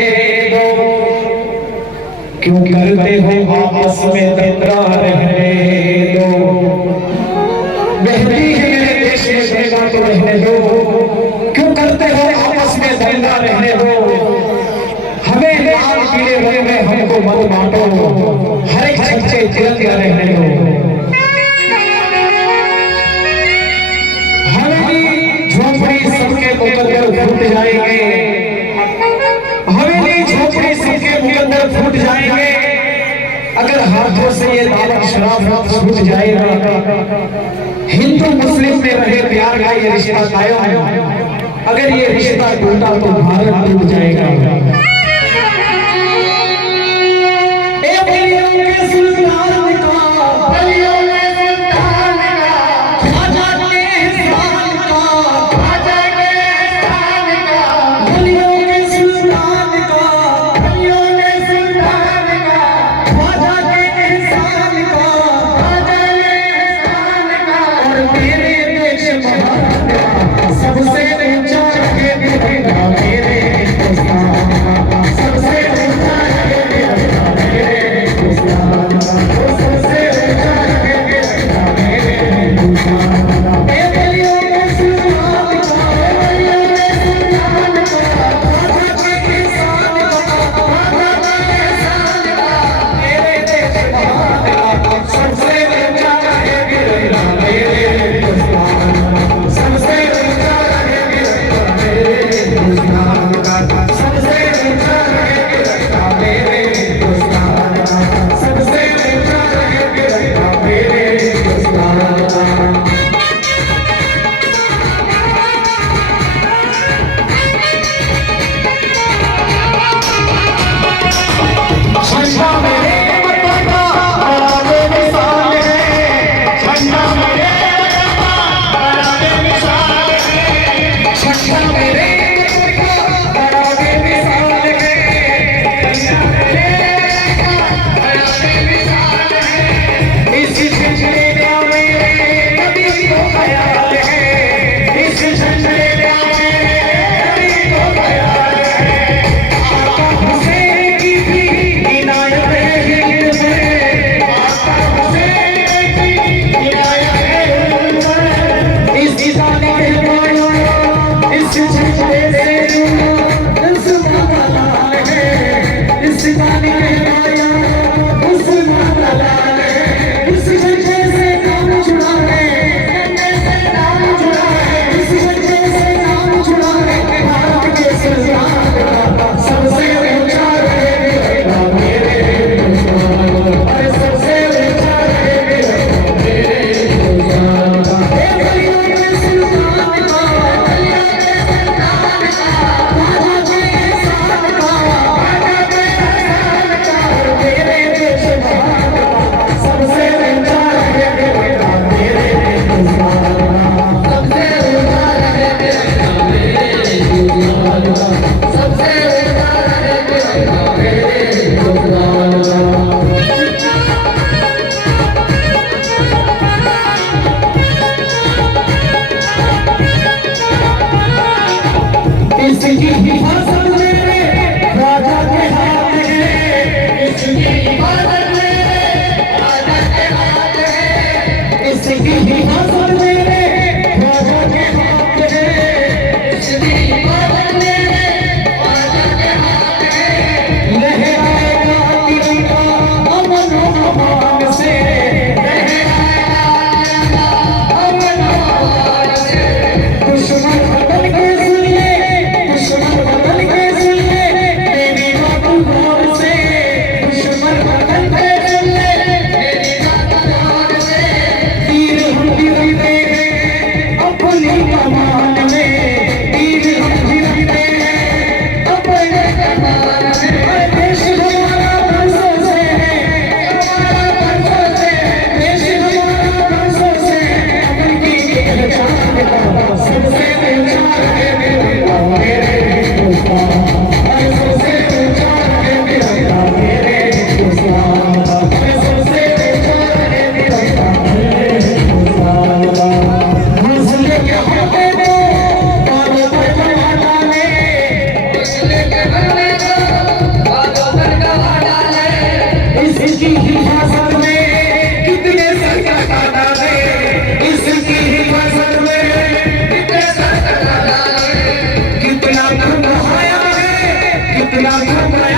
क्यों करते हो आपस में तकरार रहने दो। बहती है मेरे देश में गंगा तो रहने दो। क्यों करते हो आपस में दंगा रहने दो। हमें लाल पीले रंग में हमको मत बांटो। हर एक छज्जे तिरंगा रहने दो। हमें झोपड़ी सबके मुकद्दर फूट जाएंगे। हमें झोपड़ी सबके मुकद्दर फूट जाएंगे। अगर हाथों से ये दावत शराब छूट जाएगा। हिंदू मुस्लिम में रहे प्यार का ये रिश्ता कायम। अगर ये रिश्ता टूटा तो भारत टूट जाएगा। सबसे ऊंचा मेरे हिंदुस्तान। खिलाफत